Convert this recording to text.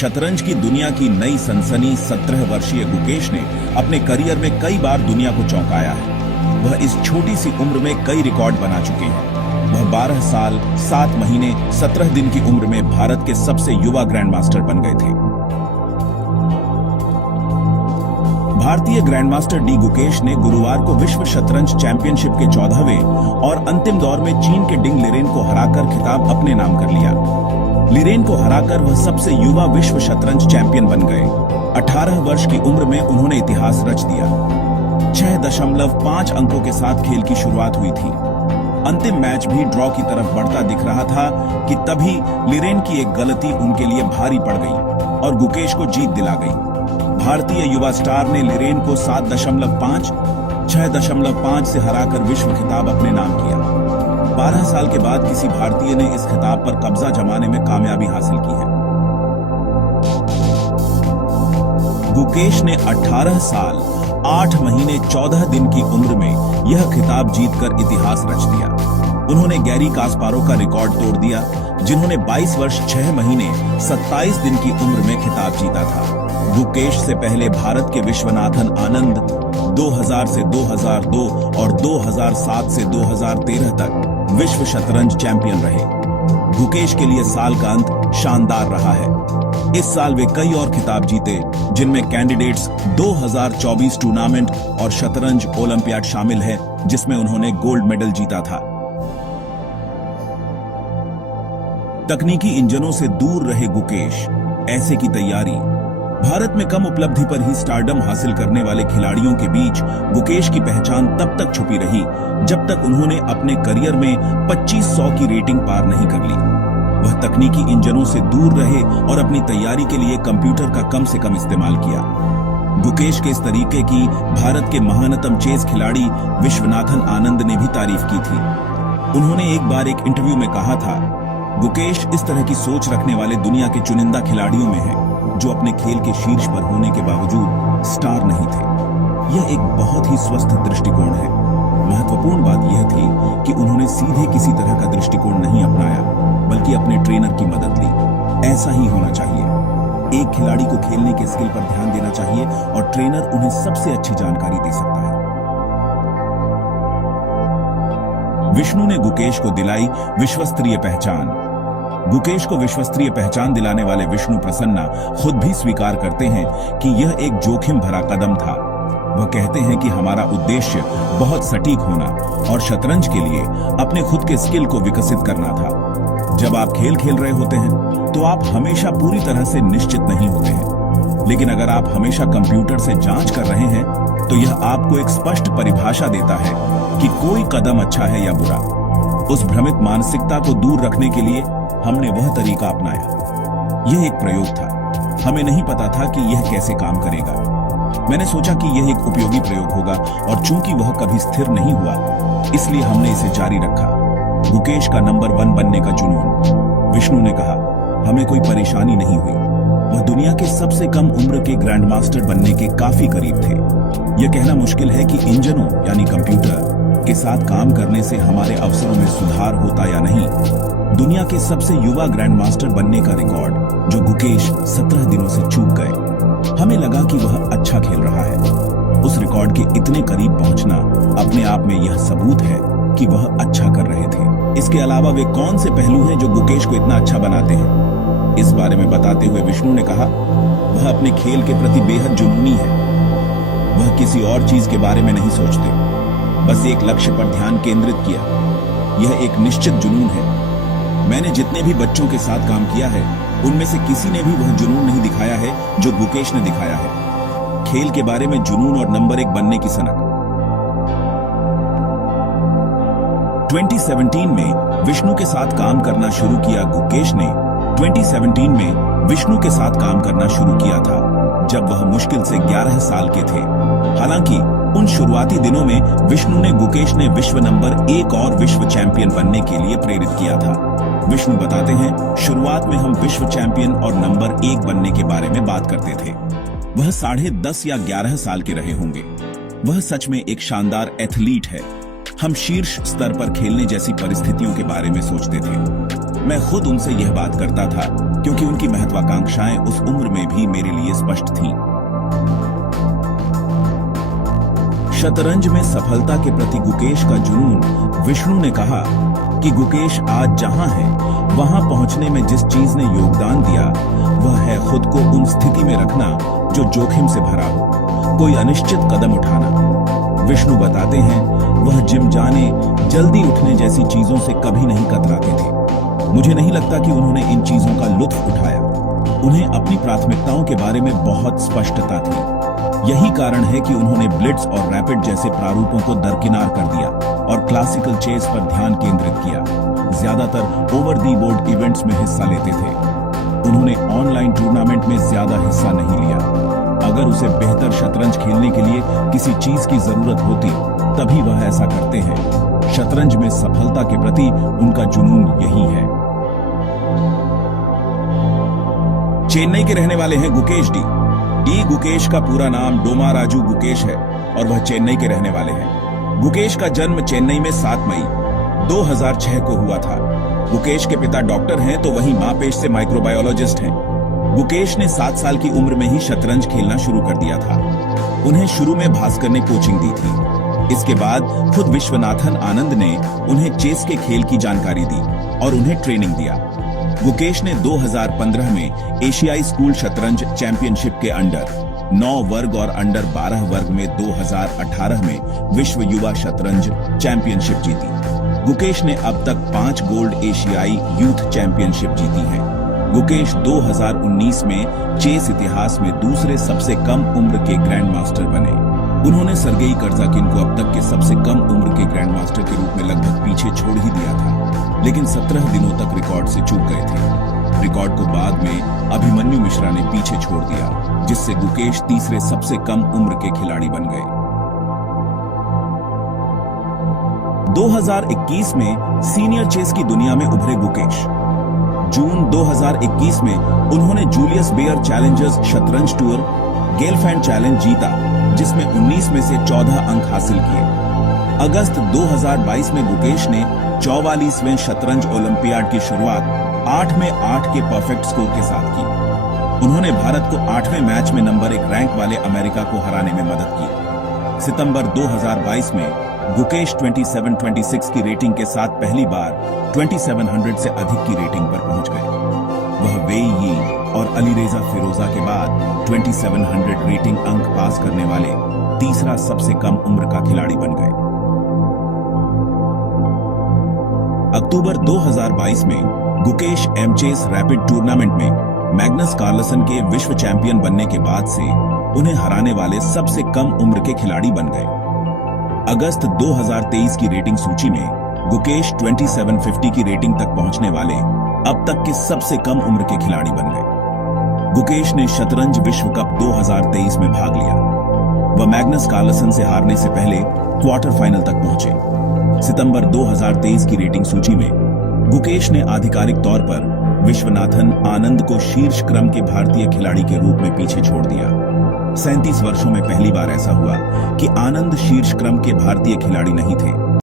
शतरंज की दुनिया की नई सनसनी 17 वर्षीय गुकेश ने अपने करियर में कई बार दुनिया को चौंकाया है। वह इस छोटी सी उम्र में कई रिकॉर्ड बना चुके हैं। वह 12 साल 7 महीने 17 दिन की उम्र में भारत के सबसे युवा ग्रैंड मास्टर बन गए थे। भारतीय ग्रैंड मास्टर डी गुकेश ने गुरुवार को विश्व शतरंज चैंपियनशिप के 14वें और अंतिम दौर में चीन के डिंग लिरेन को हराकर खिताब अपने नाम कर लिया। लिरेन को हराकर वह सबसे युवा विश्व शतरंज चैंपियन बन गए। 18 वर्ष की उम्र में उन्होंने इतिहास रच दिया। 6.5 अंकों के साथ खेल की शुरुआत हुई थी। अंतिम मैच भी ड्रॉ की तरफ बढ़ता दिख रहा था कि तभी लिरेन की एक गलती उनके लिए भारी पड़ गई और गुकेश को जीत दिला गई। भारतीय युवा स्टार ने लिरेन को 7.5, 6.5 से हराकर विश्व खिताब अपने नाम किया। 12 साल के बाद किसी भारतीय ने इस खिताब पर कब्जा जमाने में कामयाबी हासिल की है। गुकेश ने 18 साल 8 महीने 14 दिन की उम्र में यह खिताब जीतकर इतिहास रच दिया। उन्होंने गैरी कास्पारोव का रिकॉर्ड तोड़ दिया, जिन्होंने 22 वर्ष 6 महीने 27 दिन की उम्र में खिताब जीता था। गुकेश से पहले भारत के विश्वनाथन आनंद 2000 से 2002 और 2007 से 2013 तक विश्व शतरंज चैंपियन रहे। गुकेश के लिए साल का अंत शानदार रहा है। इस साल वे कई और खिताब जीते, जिनमें कैंडिडेट्स 2024 टूर्नामेंट और शतरंज ओलंपियाड शामिल है, जिसमें उन्होंने गोल्ड मेडल जीता था। तकनीकी इंजनों से दूर रहे गुकेश, ऐसे की तैयारी। भारत में कम उपलब्धि पर ही स्टारडम हासिल करने वाले खिलाड़ियों के बीच गुकेश की पहचान तब तक छुपी रही जब तक उन्होंने अपने करियर में 2500 की रेटिंग पार नहीं कर ली। वह तकनीकी इंजनों से दूर रहे और अपनी तैयारी के लिए कंप्यूटर का कम से कम इस्तेमाल किया। गुकेश के इस तरीके की भारत के महानतम चेस खिलाड़ी विश्वनाथन आनंद ने भी तारीफ की थी। उन्होंने एक बार एक इंटरव्यू में कहा था, गुकेश इस तरह की सोच रखने वाले दुनिया के चुनिंदा खिलाड़ियों में है जो अपने खेल के शीर्ष पर होने के बावजूद स्टार नहीं थे। यह एक बहुत ही स्वस्थ दृष्टिकोण है। महत्वपूर्ण बात यह थी कि उन्होंने सीधे किसी तरह का दृष्टिकोण नहीं अपनाया, बल्कि अपने ट्रेनर की मदद ली। ऐसा ही होना चाहिए। एक खिलाड़ी को खेलने के स्किल पर ध्यान देना चाहिए और ट्रेनर उन्हें सबसे अच्छी जानकारी दे सकता है। विष्णु ने गुकेश को दिलाई विश्वस्तरीय पहचान। गुकेश को विश्वस्तरीय पहचान दिलाने वाले विष्णु प्रसन्ना खुद भी स्वीकार करते हैं कि यह एक जोखिम भरा कदम था। वह कहते हैं कि हमारा उद्देश्य बहुत सटीक होना और शतरंज के लिए अपने खुद के स्किल को विकसित करना था। जब आप खेल खेल रहे होते हैं तो आप हमेशा पूरी तरह से निश्चित नहीं होते हैं, लेकिन अगर आप हमेशा कंप्यूटर से जांच कर रहे हैं तो यह आपको एक स्पष्ट परिभाषा देता है कि कोई कदम अच्छा है या बुरा। उस भ्रमित मानसिकता को दूर रखने के लिए हमने वह तरीका अपनाया। यह एक प्रयोग था। हमें नहीं पता था कि यह कैसे काम करेगा। मैंने सोचा कि यह एक उपयोगी प्रयोग होगा और चूंकि वह कभी स्थिर नहीं हुआ, इसलिए हमने इसे जारी रखा। गुकेश का नंबर 1 बनने का जुनून। विष्णु ने कहा, हमें कोई परेशानी नहीं हुई। वह दुनिया के सबसे कम उम्र के ग्रैंड मास्टर बनने के काफी करीब थे। यह कहना मुश्किल है कि इंजनों यानी कंप्यूटर के साथ काम करने से हमारे अवसरों में सुधार होता या नहीं। दुनिया के सबसे युवा ग्रैंड मास्टर बनने का रिकॉर्ड जो गुकेश 17 दिनों से चूक गए, हमें लगा कि वह अच्छा खेल रहा है। उस रिकॉर्ड के इतने करीब पहुंचना अपने आप में यह सबूत है कि वह अच्छा कर रहे थे। इसके अलावा वे कौन से पहलू हैं जो गुकेश को इतना अच्छा बनाते हैं? इस बारे में बताते हुए विष्णु ने कहा, वह अपने खेल के प्रति बेहद जुनूनी है। वह किसी और चीज के बारे में नहीं सोचते, बस एक लक्ष्य पर ध्यान केंद्रित किया। यह एक निश्चित जुनून है। मैंने जितने भी बच्चों के साथ काम किया है, उनमें से किसी ने भी वह जुनून नहीं दिखाया है जो गुकेश ने दिखाया है। खेल के बारे में जुनून और नंबर 1 बनने की सनक। 2017 में विष्णु के साथ काम करना शुरू किया। गुकेश ने 2017 में विष्णु के साथ काम करना शुरू किया था, जब वह मुश्किल से 11 साल के थे। हालांकि उन शुरुआती दिनों में विष्णु ने गुकेश ने विश्व नंबर 1 और विश्व चैंपियन बनने के लिए प्रेरित किया था। विष्णु बताते हैं, शुरुआत में हम विश्व चैंपियन और नंबर 1 बनने के बारे में बात करते थे। वह 10.5 या 11 साल के रहे होंगे। वह सच में एक शानदार एथलीट है। हम शीर्ष स्तर पर खेलने जैसी परिस्थितियों के बारे में सोचते थे। मैं खुद उनसे यह बात करता था क्योंकि उनकी महत्वाकांक्षाएं उस उम्र में भी मेरे लिए स्पष्ट थीं। शतरंज में सफलता के प्रति गुकेश का जुनून। विष्णु ने कहा कि गुकेश आज जहां है वहां पहुंचने में जिस चीज ने योगदान दिया वह है खुद को उन स्थिति में रखना जो जोखिम से भरा हो, कोई अनिश्चित कदम उठाना। विष्णु बताते हैं वह जिम जाने, जल्दी उठने जैसी चीजों से कभी नहीं कतराते थे। मुझे नहीं लगता कि उन्होंने इन चीजों का लुत्फ उठाया। उन्हें अपनी प्राथमिकताओं के बारे में बहुत स्पष्टता थी। यही कारण है कि उन्होंने ब्लिट्ज और रैपिड जैसे प्रारूपों को दरकिनार कर दिया और क्लासिकल चेस पर ध्यान केंद्रित किया। ज्यादातर ओवर दी बोर्ड इवेंट्स में हिस्सा लेते थे। उन्होंने ऑनलाइन टूर्नामेंट में ज्यादा हिस्सा नहीं लिया। अगर उसे बेहतर शतरंज खेलने के लिए किसी चीज की जरूरत होती तभी वह ऐसा करते हैं। शतरंज में सफलता के प्रति उनका जुनून यही है। चेन्नई के रहने वाले हैं गुकेश डी गुकेश का पूरा नाम डोमाराजू गुकेश है और वह चेन्नई के रहने वाले हैं। गुकेश का जन्म चेन्नई में 7 मई 2006 को हुआ था। गुकेश के पिता डॉक्टर हैं तो वहीं मां पेश से माइक्रोबायोलॉजिस्ट हैं। गुकेश ने 7 साल की उम्र में ही शतरंज खेलना शुरू कर दिया था। उन्हें शुरू में भास्कर ने कोचिंग दी थी। इसके बाद खुद विश्वनाथन आनंद ने उन्हें चेस के खेल की जानकारी दी और उन्हें ट्रेनिंग दिया। गुकेश ने 2015 में एशियाई स्कूल शतरंज चैंपियनशिप के अंडर 9 वर्ग और अंडर 12 वर्ग में 2018 में विश्व युवा शतरंज चैंपियनशिप जीती। गुकेश ने अब तक 5 गोल्ड एशियाई यूथ चैंपियनशिप जीती हैं। गुकेश 2019 में चेस इतिहास में दूसरे सबसे कम उम्र के ग्रैंड मास्टर बने। उन्होंने सर्गेई कर्जाकिन को अब तक के सबसे कम उम्र के ग्रैंड मास्टर के रूप में लगभग पीछे छोड़ ही दिया था, लेकिन 17 दिनों तक रिकॉर्ड से चूक गए थे। रिकॉर्ड को बाद में अभिमन्यु मिश्रा ने पीछे छोड़ दिया, जिससे गुकेश तीसरे सबसे कम उम्र के खिलाड़ी बन गए। 2021 में सीनियर चेस की दुनिया में उभरे गुकेश। जून 2021 में उन्होंने जूलियस बेयर चैलेंजर्स शतरंज टूर गेलफैंड चैलेंज जीता, जिसमें 19 में से 14 अंक हासिल किए। अगस्त 2022 में गुकेश ने 44वें शतरंज ओलंपियाड की शुरुआत 8 में 8 के परफेक्ट स्कोर के साथ की। उन्होंने भारत को 8वें मैच में नंबर 1 रैंक वाले अमेरिका को हराने में मदद की। सितंबर 2022 में गुकेश 2726 की रेटिंग के साथ पहली बार 2700 से अधिक की रेटिंग पर पहुंच गए। वह वेई यी और अलीरेजा फिरोजा के बाद 2700 रेटिंग अंक पास करने वाले तीसरा सबसे कम उम्र का खिलाड़ी बन गए। अक्टूबर 2022 में गुकेश एमचेस रैपिड टूर्नामेंट में मैग्नस कार्लसन के विश्व चैंपियन बनने के बाद से उन्हें हराने वाले सबसे कम उम्र के खिलाड़ी बन गए। अगस्त 2023 की रेटिंग सूची में गुकेश 2750 की रेटिंग तक पहुंचने वाले अब तक के सबसे कम उम्र के खिलाड़ी बन गए। गुकेश ने शतरंज विश्व कप 2023 में भाग लिया। वह मैग्नस कार्लसन से हारने से पहले क्वार्टर फाइनल तक पहुंचे। सितंबर 2023 की रेटिंग सूची में गुकेश ने आधिकारिक तौर पर विश्वनाथन आनंद को शीर्ष क्रम के भारतीय खिलाड़ी के रूप में पीछे छोड़ दिया। 37 वर्षों में पहली बार ऐसा हुआ कि आनंद शीर्ष क्रम के भारतीय खिलाड़ी नहीं थे।